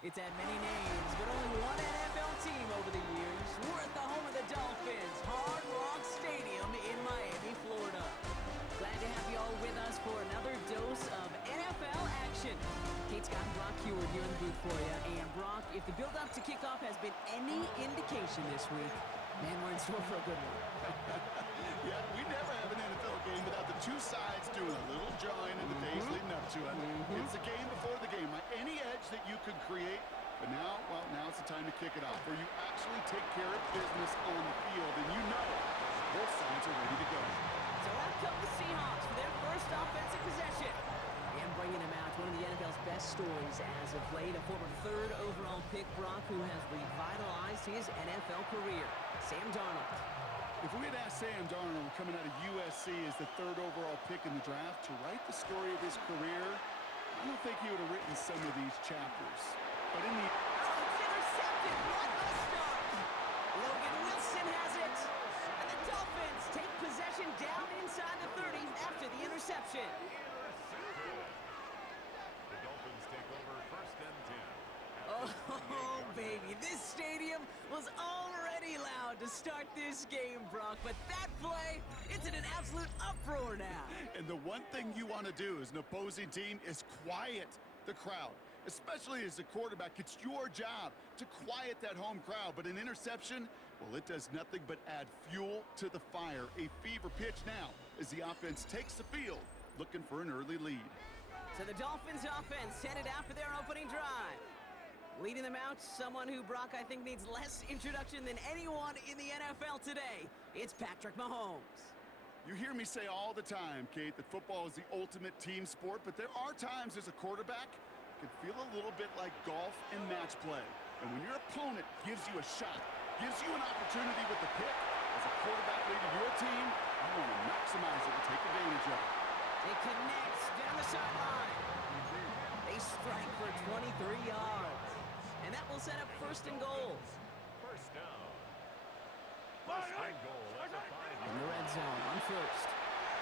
It's had many names, but only one NFL team over the years. We're at the home of the Dolphins, Hard Rock Stadium in Miami, Florida. Glad to have you all with us for another dose of NFL action. Kate Scott and Brock Heward here in the booth for you. And Brock, if the build-up to kickoff has been any indication this week, man, we're in store for a good one. Yeah, we never have an NFL game without the two sides doing a little jawing in the days leading up to it. It's the game before the game, right? Any edge that you could create. But now, well, now's the time to kick it off, where you actually take care of business on the field, and you know both sides are ready to go. So out come the Seahawks for their first offensive possession. And bringing him out, one of the NFL's best stories as of late, a former third overall pick, Brock, who has revitalized his NFL career, Sam Darnold. If we had asked Sam Darnold, coming out of USC as the third overall pick in the draft, to write the story of his career, I don't think he would have written some of these chapters. But in the... Oh, it's intercepted! What a start! Logan Wilson has it! And the Dolphins take possession down inside the 30 after the interception. The Dolphins take over first and 10. Oh, baby, this stadium was already loud to start this game, Brock, but that play, it's in an absolute uproar now. And the one thing you want to do as an opposing team is quiet the crowd, especially as a quarterback. It's your job to quiet that home crowd, but an interception, well, it does nothing but add fuel to the fire. A fever pitch now as the offense takes the field, looking for an early lead. So the Dolphins offense headed out for their opening drive. Leading them out, someone who, Brock, I think needs less introduction than anyone in the NFL today. It's Patrick Mahomes. You hear me say all the time, Kate, that football is the ultimate team sport, but there are times as a quarterback it can feel a little bit like golf and match play. And when your opponent gives you a shot, gives you an opportunity with the pick, as a quarterback leading your team, you want to maximize it and take advantage of it. It connects down the sideline. They strike for 23 yards. And that will set up first and goal. First down. First and goal at the 5. In the red zone on first.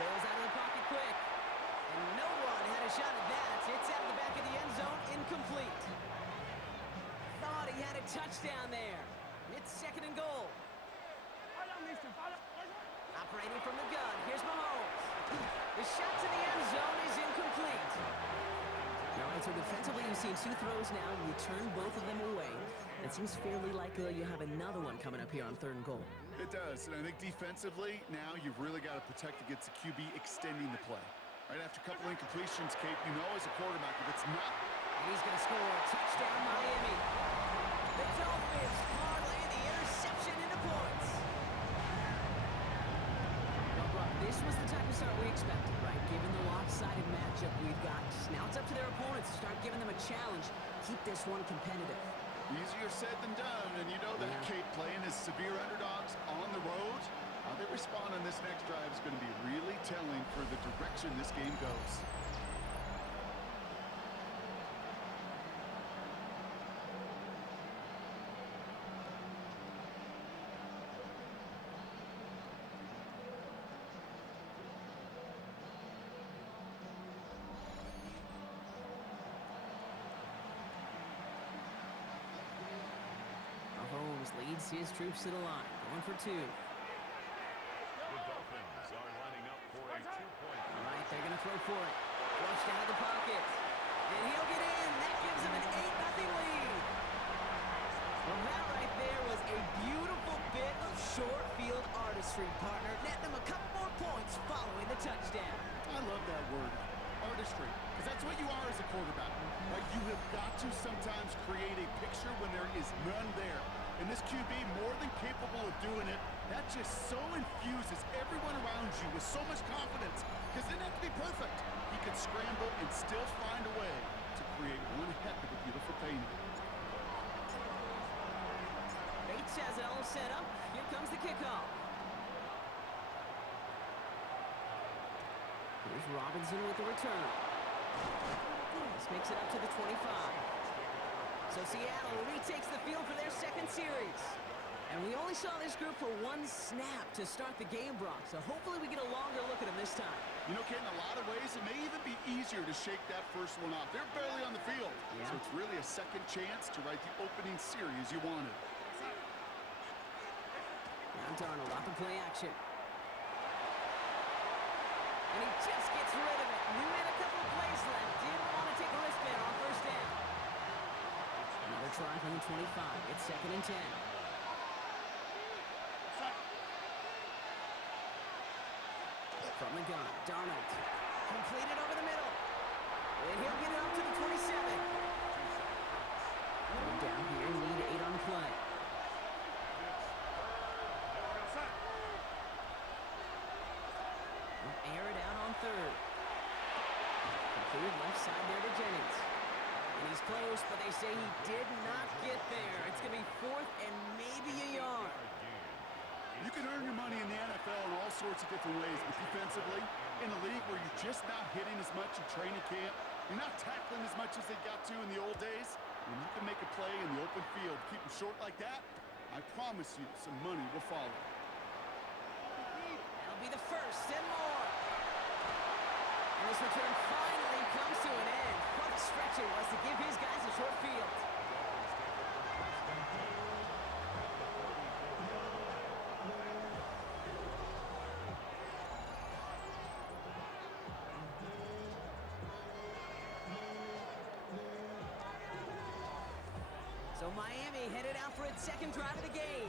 Bails out of the pocket quick. And no one had a shot at that. It's out of the back of the end zone, incomplete. Thought he had a touchdown there. It's second and goal. Operating from the gun, here's Mahomes. The shot to the end zone is incomplete. All right, so defensively you've seen two throws now, and you turn both of them away. It seems fairly likely you have another one coming up here on third and goal. It does, and I think defensively, now you've really got to protect against the QB extending the play. Right after a couple incompletions, Kate, you know as a quarterback, if it's not... And he's going to score a touchdown, Miami. The Dolphins parlay the interception into points. Well, Brock, this was the type of start we expected, right? Given the lopsided matchup we've got. Now it's up to their opponents to start giving them a challenge. Keep this one competitive. Easier said than done, and you know that, Kate, playing as severe underdogs on the road, how they respond on this next drive is going to be really telling for the direction this game goes. Mahomes leads his troops to the line, going for two. The Dolphins are lining up for a 2-point. All right, they're going to throw for it. Flushed out of the pocket. And he'll get in. That gives him an 8-0 lead. Well, that right there was a beautiful bit of short field artistry, partner. Netting them a couple more points following the touchdown. I love that word, artistry, because that's what you are as a quarterback. Right? You have got to sometimes create a picture when there is none there. And this QB, more than capable of doing it, that just so infuses everyone around you with so much confidence, because it doesn't have to be perfect. He can scramble and still find a way to create one heck of a beautiful painting. Bates has it all set up. Here comes the kickoff. Here's Robinson with the return. This makes it up to the 25. So Seattle retakes the field for their second series. And we only saw this group for one snap to start the game, Brock. So hopefully we get a longer look at them this time. You know, Kate, in a lot of ways, it may even be easier to shake that first one off. They're barely on the field. So It's really a second chance to write the opening series you wanted. Now Darnold off the play action. And he just gets rid of it. Knew he had a couple of plays left. Didn't want to take a risk there on first down. Another try from the 25. It's 2nd and 10. From the gun, Darnold. Completed over the middle. And he'll get it up to the 27. Going down here, lead 8 on the play. Air it out on 3rd. Completed left side there to Jennings. And he's close, but they say he did not get there. It's going to be 4th and maybe a yard. You can earn your money in the NFL in all sorts of different ways, but defensively, in a league where you're just not hitting as much in training camp, you're not tackling as much as they got to in the old days, when you can make a play in the open field, keep them short like that, I promise you some money will follow. That'll be the first and more. And this return finally comes to an end. What a stretch it was to give his guys a short field. So Miami headed out for its second drive of the game.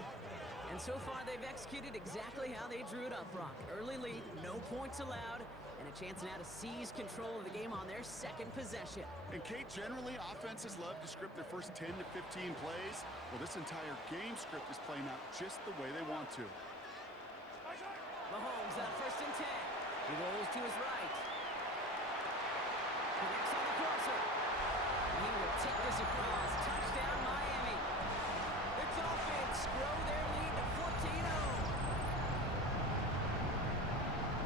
And so far, they've executed exactly how they drew it up, Brock. Early lead, no points allowed, and a chance now to seize control of the game on their second possession. And Kate, generally, offenses love to script their first 10 to 15 plays. Well, this entire game script is playing out just the way they want to. Mahomes on 1st and 10. He rolls to his right. Connects on the crosser. He will take this across. Touchdown, Miami. The Dolphins grow their lead to 14-0.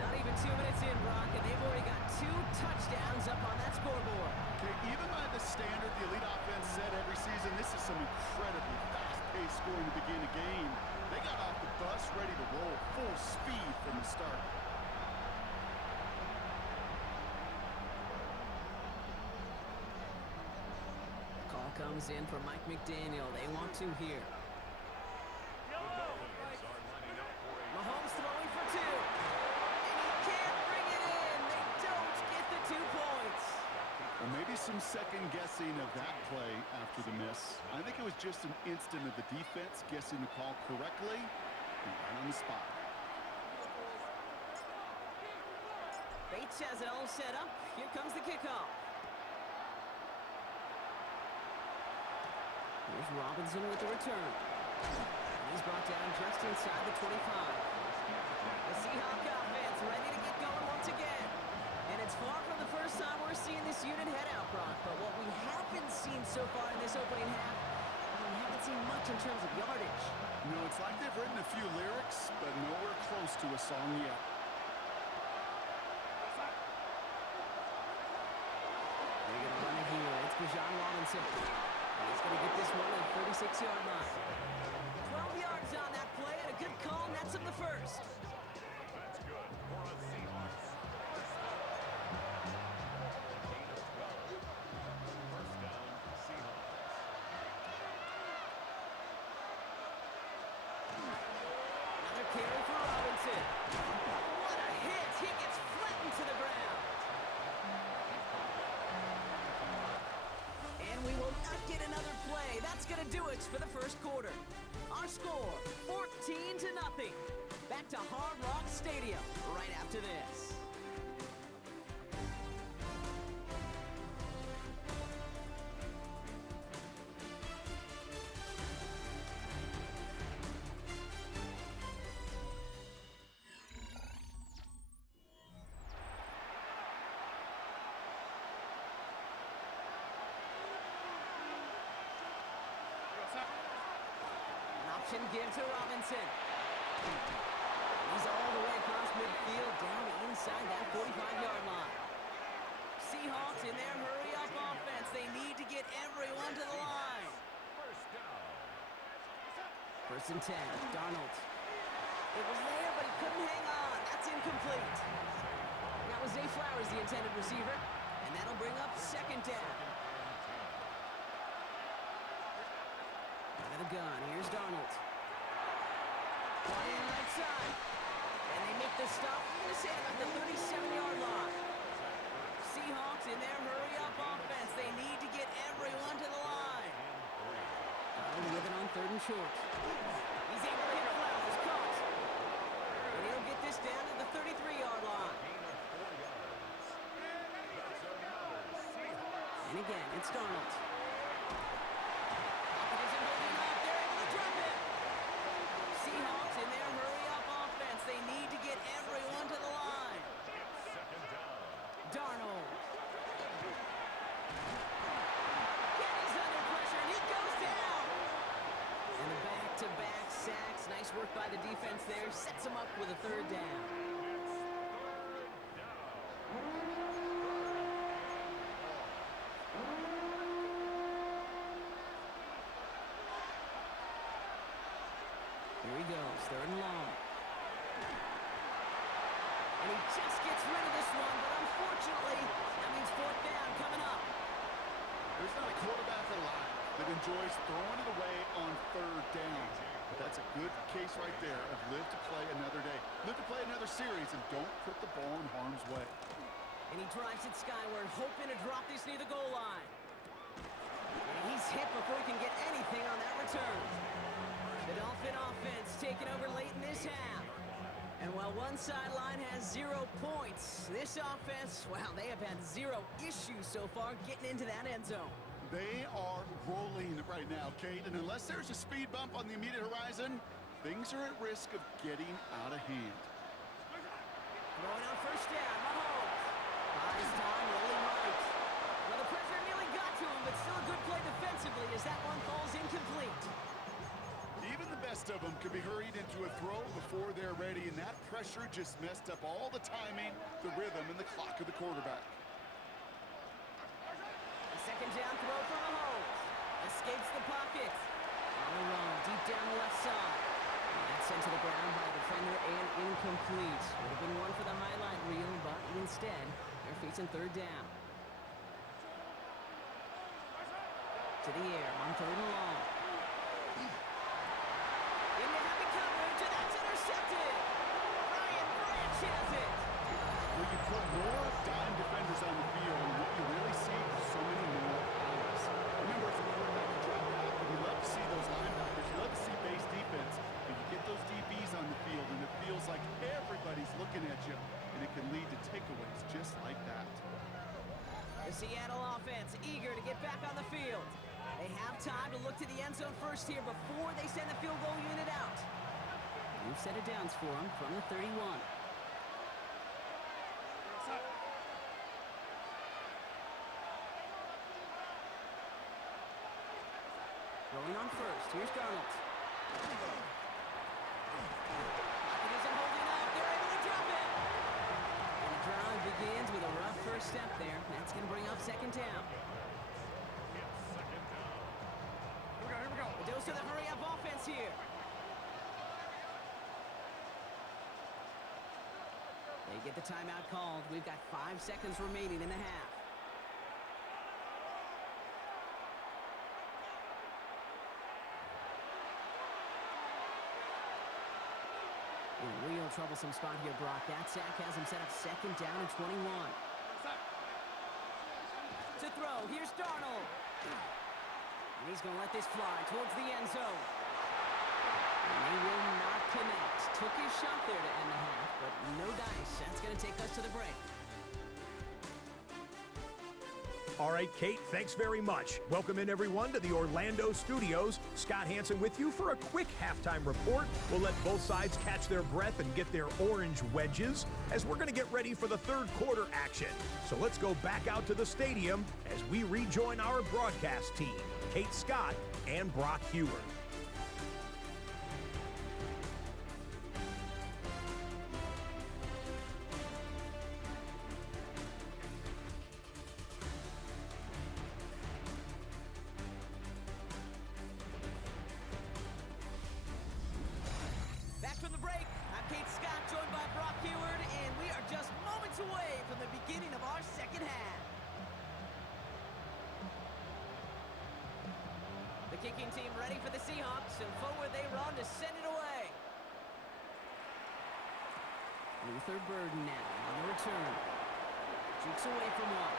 Not even 2 minutes in, Brock, and they've already got 2 touchdowns up on that scoreboard. Okay, even by the standard the elite offense set every season, this is some incredibly fast-paced scoring to begin a game. They got off the bus ready to roll full speed from the start. Call comes in for Mike McDaniel. They want 2 here. Mahomes throwing for 2. And he can't bring it in. They don't get the 2 points. Well, maybe some second guessing of that play after the miss. I think it was just an instant of the defense guessing the call correctly and right on the spot. Bates has it all set up. Here comes the kickoff. Here's Robinson with the return. And he's brought down just inside the 25. The Seahawk offense ready to get going once again. And it's far from the first time we're seeing this unit head out, Brock. But what we haven't seen so far in this opening half, we haven't seen much in terms of yardage. No, it's like they've written a few lyrics, but nowhere close to a song yet. They're going to run it here. It's Bijan Robinson. And he's going to get this one at the 36-yard line. 12 yards on that play, and a good call nets him the first. That's good for a Seahawks. Gain of 12. First down, Seahawks. Another carry for Robinson. What a hit! He gets flattened to the ground. And we will not get another play. That's going to do it for the first quarter. Our score, 14-0. Back to Hard Rock Stadium right after this. Give to Robinson. He's all the way across midfield, down inside that 45-yard line. Seahawks in their hurry-up offense. They need to get everyone to the line. First down. 1st and 10, Darnold. It was there, but he couldn't hang on. That's incomplete. That was Zay Flowers, the intended receiver, and that'll bring up 2nd down. side. And they make the stop, I'm going to say about the 37-yard line. Seahawks in their hurry-up offense. They need to get everyone to the line. With it on 3rd and short. He's able to hit Flowers, caught. And he'll get this down to the 33-yard line. And again, it's Darnold. Pocket isn't holding up. They're able to drop it. Seahawks in their hurry-up offense. They need to get everyone to the line. Darnold. Kenny's under pressure, and he goes down. And the back-to-back sacks. Nice work by the defense there. Sets him up with a 3rd down. Here he goes, 3rd and long. And he just gets rid of this one, but unfortunately, that means 4th down coming up. There's not a quarterback alive that enjoys throwing it away on 3rd down. But that's a good case right there of live to play another day. Live to play another series and don't put the ball in harm's way. And he drives it skyward, hoping to drop this near the goal line. And he's hit before he can get anything on that return. The Dolphin offense taking over late in this half. And while one sideline has 0 points, this offense, well, they have had 0 issues so far getting into that end zone. They are rolling right now, Kate, and unless there's a speed bump on the immediate horizon, things are at risk of getting out of hand. Throwing on 1st down, Mahomes. Buys time, rolling right. Well, the pressure nearly got to him, but still a good play defensively as that one falls incomplete. Even the best of them could be hurried into a throw before they're ready, and that pressure just messed up all the timing, the rhythm, and the clock of the quarterback. A 2nd down throw for Mahomes. Escapes the pocket. On the run, deep down the left side. And that's sent to the ground by a defender and incomplete. Would have been one for the highlight reel, but instead, they're facing 3rd down. To the air on 3rd and long. Into heavy coverage, and that's intercepted. Brian Branch has it. When you put more dime defenders on the field, what you really see is so many more eyes. Remember, it's a quarterback to drop back, and you love to see those linebackers. You love to see base defense, but you get those DBs on the field, and it feels like everybody's looking at you, and it can lead to takeaways just like that. The Seattle offense eager to get back on the field. They have time to look to the end zone first here before they send the field goal unit out. New set of downs for them from the 31. Throwing on 1st. Here's Darnold. Pocket isn't holding up. They're able to drop it. And the drive begins with a rough first step there. That's going to bring up 2nd down. Here we go. A dose of the hurry-up offense here. They get the timeout called. We've got 5 seconds remaining in the half. In a real troublesome spot here, Brock. That sack has him set up 2nd down and 21. To throw, here's Darnold. And he's going to let this fly towards the end zone. And they will not connect. Took his shot there to end the half, but no dice. That's going to take us to the break. All right, Kate, thanks very much. Welcome in, everyone, to the Orlando studios. Scott Hansen with you for a quick halftime report. We'll let both sides catch their breath and get their orange wedges as we're going to get ready for the 3rd quarter action. So let's go back out to the stadium as we rejoin our broadcast team, Kate Scott and Brock Heward. Back from the break, I'm Kate Scott, joined by Brock Heward, and we are just moments away from the beginning of our 2nd half. The kicking team ready for the Seahawks, and forward they run to send it away. Luther Burden now on the return. Jukes away from one.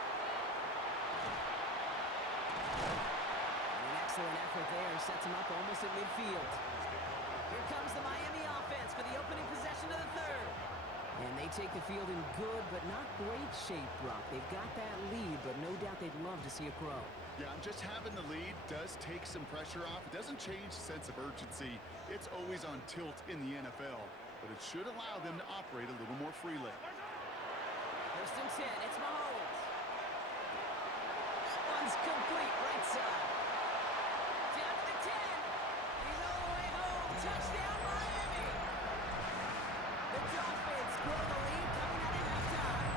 And an excellent effort there. Sets him up almost at midfield. Here comes the Miami offense for the opening possession of the third. And they take the field in good but not great shape, Brock. They've got that lead, but no doubt they'd love to see it grow. Yeah, just having the lead does take some pressure off. It doesn't change the sense of urgency. It's always on tilt in the NFL, but it should allow them to operate a little more freely. First and 10, it's Mahomes. That one's complete, right side. Down to the 10. He's all the way home. Touchdown, Miami. The Dolphins grow the lead coming out of halftime.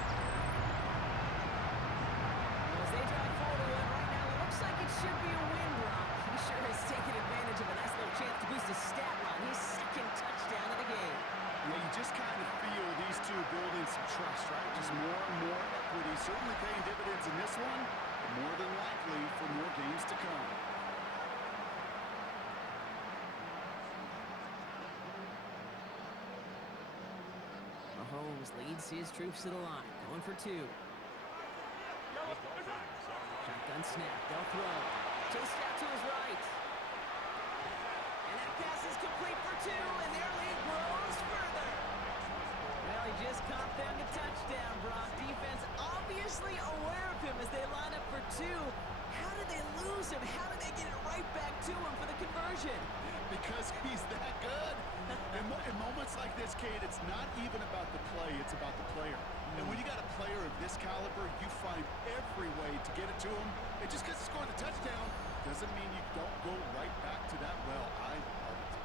As they drive forward right now, it looks like it should be a win, Brock. He sure has taken advantage of a nice little chance to boost his stat line. His second touchdown of the game. Yeah, you just kind of feel these two building some trust, right? Just more and more equity. Certainly paying dividends in this one, but more than likely for more games to come. Mahomes leads his troops to the line. Going for two. Shotgun snap. They'll throw. Chased out to his right. And that pass is complete for two, and their lead grows further. Well, he just caught them to touchdown, Brock. Defense obviously aware of him as they line up for two. How did they lose him? How did they get it right back to him for the conversion? Because he's that good. In moments like this, Kate, it's not even about the play, it's about the player. And when you got a player of this caliber, you find every way to get it to him. And just because he scored the touchdown doesn't mean you don't go right back to that well. I love it.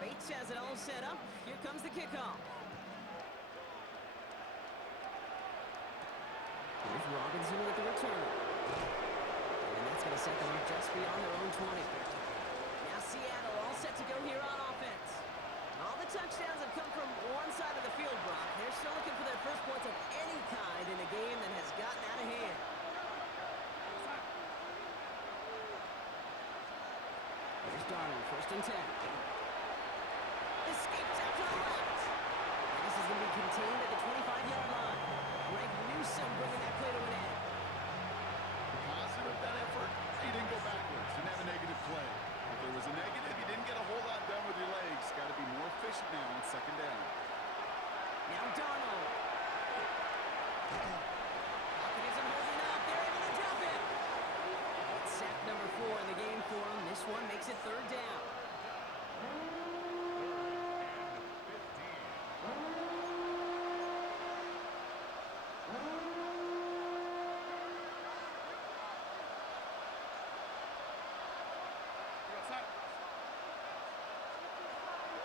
Bates has it all set up. Here comes the kickoff. Here's Robinson with the return. And that's going to set them up just beyond their own 20. Now Seattle all set to go here on offense. All the touchdowns have come from one side of the field, Brock. They're still looking for their first points of any kind in a game that has gotten out of hand. Here's Darnold, first and 10. Escapes out to the left. And this is going to be contained at the 25-yard line. Greg Newsome bringing that play to an end. Positive that effort. He didn't go backwards. Didn't have a negative play. If there was a negative, you didn't get a whole lot done with your legs. Got to be more efficient now on second down. Now Darnold. Hawkins isn't holding up. They're able to drop it. It's sack number 4 in the game for him. This one makes it third down.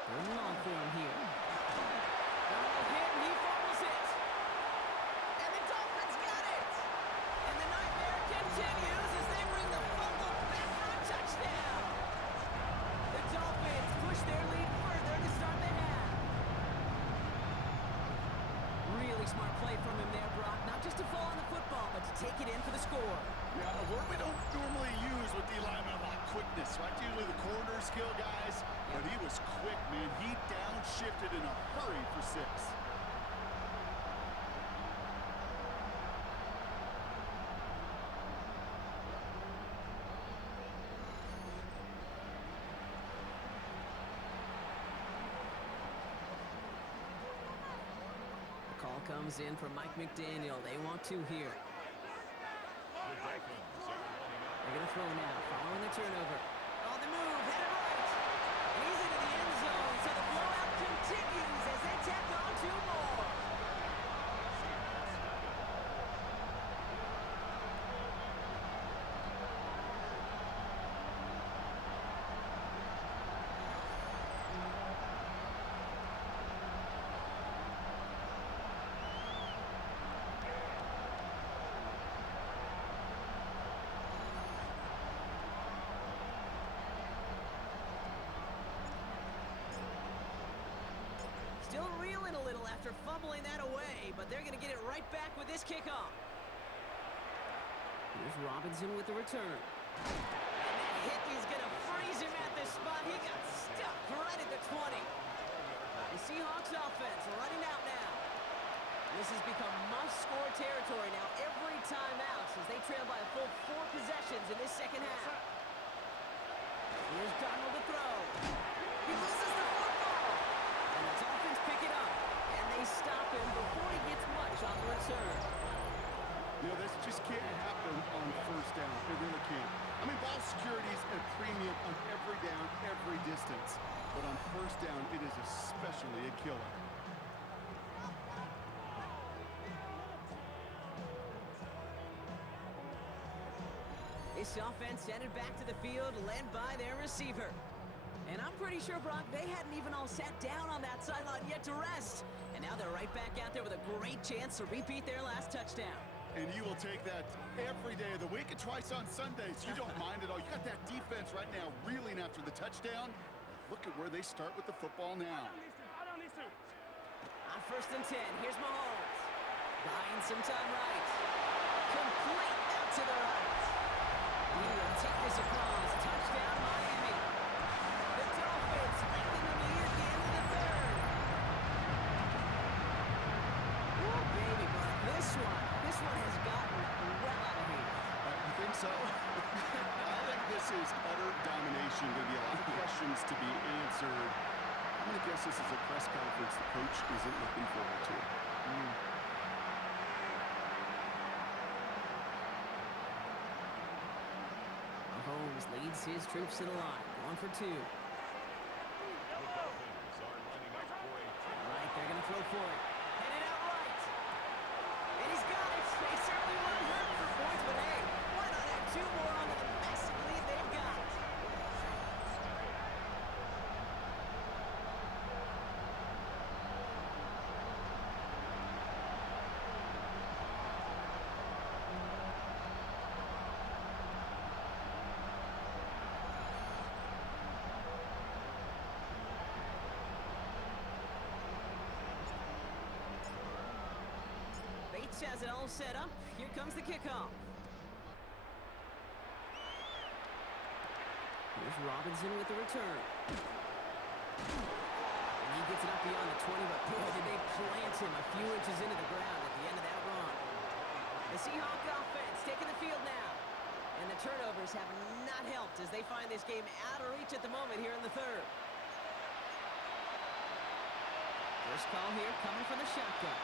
Third and long for him here. Darnold hit and he fumbles it. And the Dolphins got it. And the nightmare continues as they bring the fumble back for a touchdown. The Dolphins push their lead further to start the half. Really smart play from him there, Brock. Not just to fall on the football, but to take it in for the score. Yeah, a word we don't normally use with the lineman, a lot quickness, right? Usually the corner skill guys, but he was quick, man. He downshifted in a hurry for 6. The call comes in from Mike McDaniel. They want 2 here. They're going to throw now, following the turnover. On the move, headed right. And he's into the end zone, so the blowout continues as they tack on 2 more. after fumbling that away, but they're going to get it right back with this kickoff. Here's Robinson with the return. And that hit is going to freeze him at this spot. He got stuck right at the 20. The Seahawks offense running out now. This has become must-score territory now every time out as they trail by a full 4 possessions in this second half. Here's Donald to throw. He loses the football. And the Dolphins pick it up. And they stop him before he gets much on the return. You know, this just can't happen on first down. It really can't. I mean, ball security is a premium on every down, every distance. But on first down, it is especially a killer. This offense headed back to the field, led by their receiver. And I'm pretty sure, Brock, they hadn't even all sat down on that sideline yet to rest. And now they're right back out there with a great chance to repeat their last touchdown. And you will take that every day of the week and twice on Sundays. You don't mind at all. You got that defense right now reeling after the touchdown. Look at where they start with the football now. On 1st and 10, here's Mahomes. Buying some time right. Complete out to the right. He will take this across. Touchdown, Miami. The Dolphins lengthen the lead at the end of the 3rd. Oh, baby, Brock. This one has gotten well out of hand. You think so? I think this is utter domination. There'll be a lot of questions to be answered. I'm going to guess this is a press conference the coach isn't looking forward to. Mahomes leads his troops to the line. 1 for 2. The Dolphins are lining up for a All right, they're going to throw for it. Headed out right. And he's got it. They certainly weren't hurting for points, but hey, why not add 2 more onto the massive lead they've got? Bates has it all set up. Here comes the kickoff. Here's Robinson with the return. And he gets it up beyond the 20, but boy, did they plant him a few inches into the ground at the end of that run. The Seahawk offense taking the field now. And the turnovers have not helped as they find this game out of reach at the moment here in the 3rd. First call here coming from the shotgun.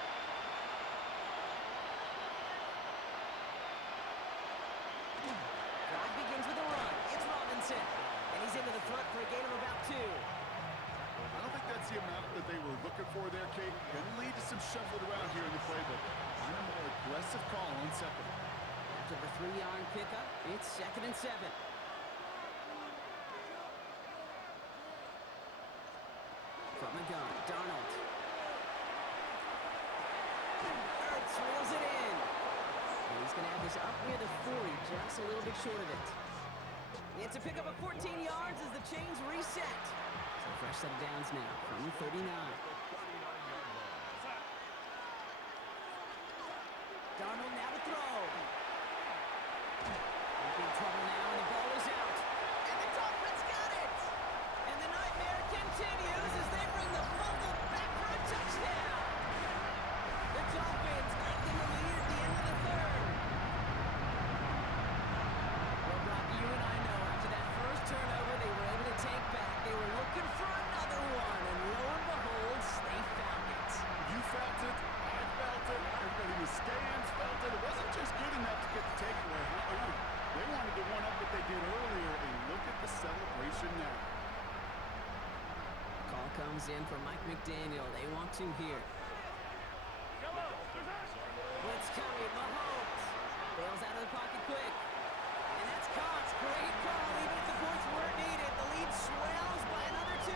Drive begins with a run. It's Robinson. And he's into the front for a gain of about 2. I don't think that's the amount that they were looking for there, Kate. Can lead to some shuffled around here in the playbook. Find a more aggressive call on 2nd. After the 3-yard pickup, it's 2nd and 7. From the gun, Donald. Ertz reels it in. And he's going to have this up near the 40, just a little bit short of it. It's a pickup of 14 yards as the chains reset. So a fresh set of downs now from the 39. Darnold now to throw. In big trouble now, and the ball is out. And the Dolphins got it! And the nightmare continues as they bring the fumble back for a touchdown. The Dolphins lengthen the lead at the end of the 3rd. Well, Brock, you and I know after that first turnover they were able to take back. They were looking for another one, and lo and behold, they found it. You felt it. I felt it. Everybody in the stands felt it. It wasn't just good enough to get the takeaway. They wanted to one-up what they did earlier, and look at the celebration now. Call comes in from Mike McDaniel. They want 2 here. Blitz coming. Mahomes bails out of the pocket quick. And that's caught. Great call. Even if the points weren't needed, the lead swells by another 2.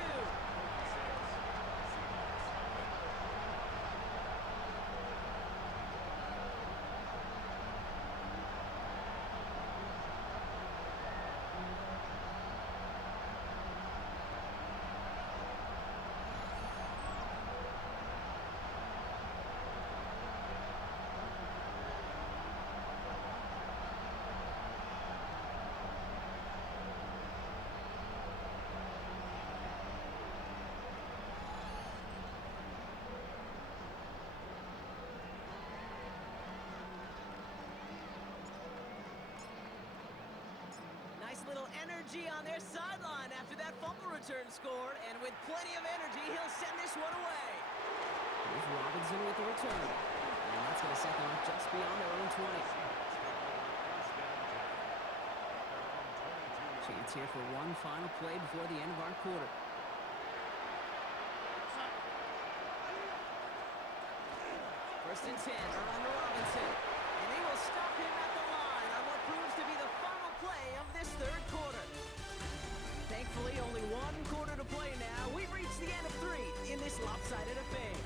little energy on their sideline after that fumble return scored, and with plenty of energy, he'll send this one away. Here's Robinson with the return, and that's going to set them up just beyond their own 20. Chance here for one final play before the end of our quarter. First and 10, around to Robinson. And they will stop him at the line on what proves to be the final play of this third quarter. Thankfully, only one quarter to play now. We've reached the end of 3 in this lopsided affair.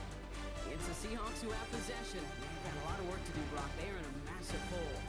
It's the Seahawks who have possession. They've got a lot of work to do, Brock. They are in a massive hole.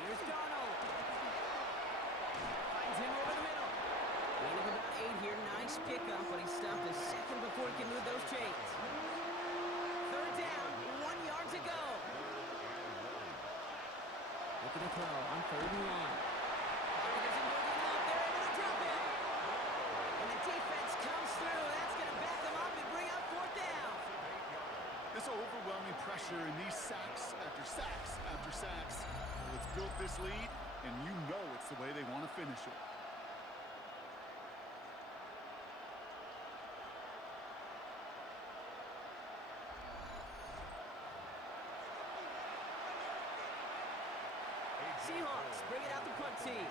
Here's Donald. Finds him over the middle. Gain of about 8 here. Nice pickup, but he stopped a second before he can move those chains. Third down, 1 yard to go. Look at the throw on 3rd and 1. Doesn't hold him up. They're able to drop it. And the defense comes through. That's going to back them up and bring up 4th down. This overwhelming pressure in these sacks after sacks after sacks. Well, it's built this lead, and you know it's the way they want to finish it. Seahawks bring it out the punt team.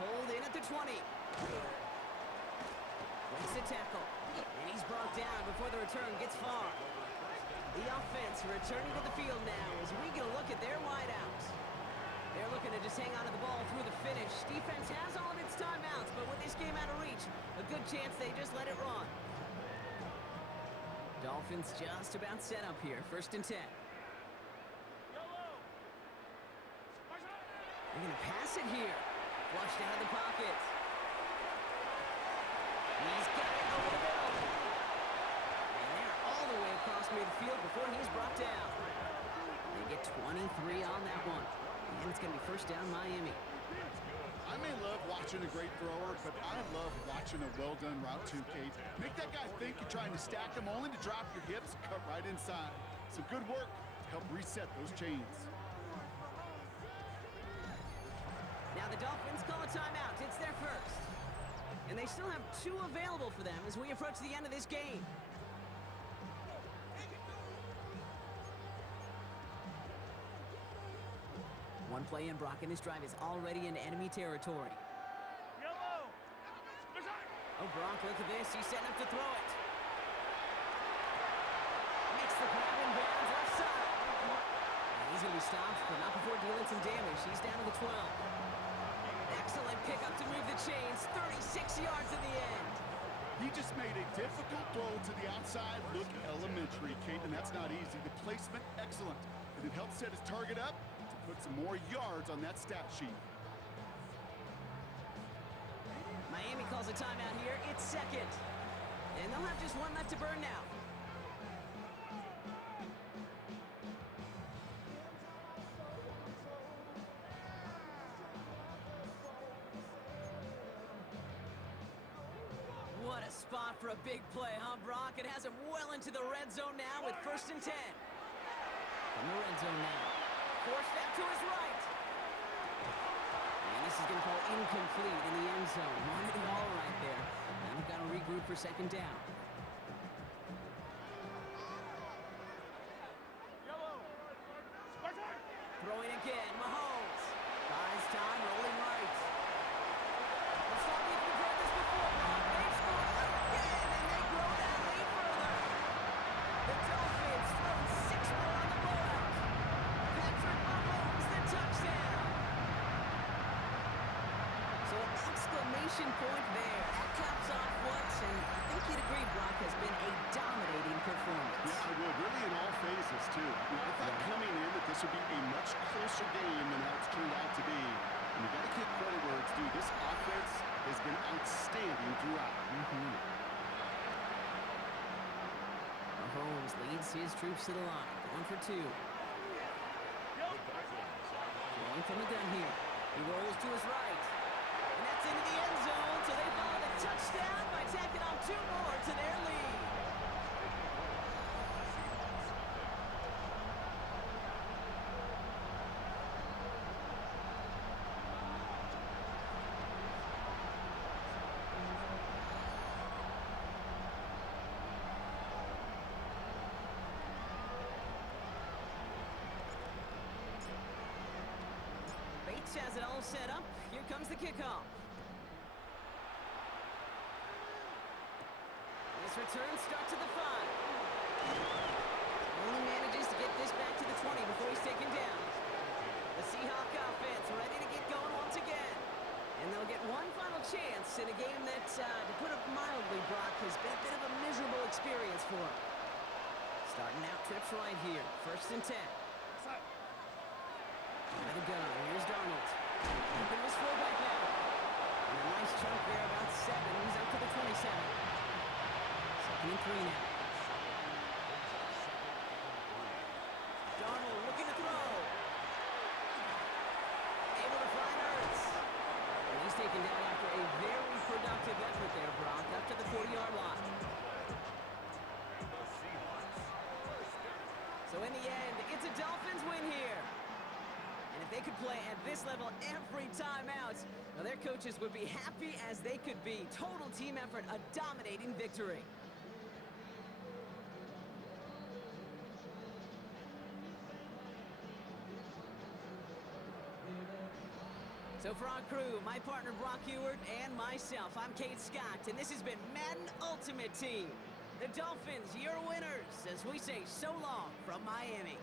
Pulled in at the 20. Breaks the tackle. And he's brought down before the return gets far. The offense returning to the field now as we get a look at their wideouts. They're looking to just hang on to the ball through the finish. Defense has all of its timeouts, but with this game out of reach, a good chance they just let it run. Dolphins just about set up here. 1st and 10. They're going to pass it here. Flushed out of the pocket. He's got it over the middle. And they're all the way across midfield before he's brought down. They get 23 on that one. And it's going to be 1st down Miami. I may love watching a great thrower, but I love watching a well-done route too, Kate. Make that guy think you're trying to stack him only to drop your hips and cut right inside. Some good work to help reset those chains. Now the Dolphins call a timeout. It's their first. And they still have 2 available for them as we approach the end of this game. One play in, Brock, and this drive is already in enemy territory. Oh, Brock, look at this. He's setting up to throw it. Makes the grab in bounds left side. And he's going to be stopped, but not before dealing some damage. He's down to the 12. Excellent pickup to move the chains. 36 yards in the end. He just made a difficult throw to the outside. Look elementary, Kate, and that's not easy. The placement, excellent. And it helped set his target up to put some more yards on that stat sheet. Miami calls a timeout here. It's 2nd. And they'll have just 1 left to burn now. What a spot for a big play, huh, Brock? It has him well into the red zone now with 1st and 10. From the red zone now. Forced out to his right. And this is going to fall incomplete in the end zone. Wanted it all right there. Now they've got to regroup for 2nd down. Throwing again, Mahomes. Buys time, rolling right. Let's not be if you've heard this before, Brock. They've scored again, and they grow that lead further. The Dolphins throw 6 more on the blowout. Patrick Mahomes, the touchdown. So an exclamation point there. That caps off what, and I think you'd agree, Brock, has been a dominating performance. throughout. Mahomes leads his troops to the line, going for two. Throwing from the gun here. He rolls to his right. And that's into the end zone, so they follow the touchdown by tacking on two more to their lead. Bates has it all set up. Here comes the kickoff. This return starts at the 5. Only manages to get this back to the 20 before he's taken down. The Seahawk offense ready to get going once again. And they'll get one final chance in a game that, to put it mildly, Brock, has been a bit of a miserable experience for him. Starting out trips right here. 1st and 10. Out of the gun. Here's Darnold. Looking at his fullback now. And a nice chunk there, about 7. He's up to the 27. 2nd and 3 now. Darnold looking to throw. Able to find Ertz. And he's taken down after a very productive effort there, Brock, up to the 40-yard line. So in the end, it's a Dolphins win here. And if they could play at this level every time out, well, their coaches would be happy as they could be. Total team effort, a dominating victory. So for our crew, my partner Brock Ewart and myself, I'm Kate Scott, and this has been Madden Ultimate Team. The Dolphins, your winners, as we say so long from Miami.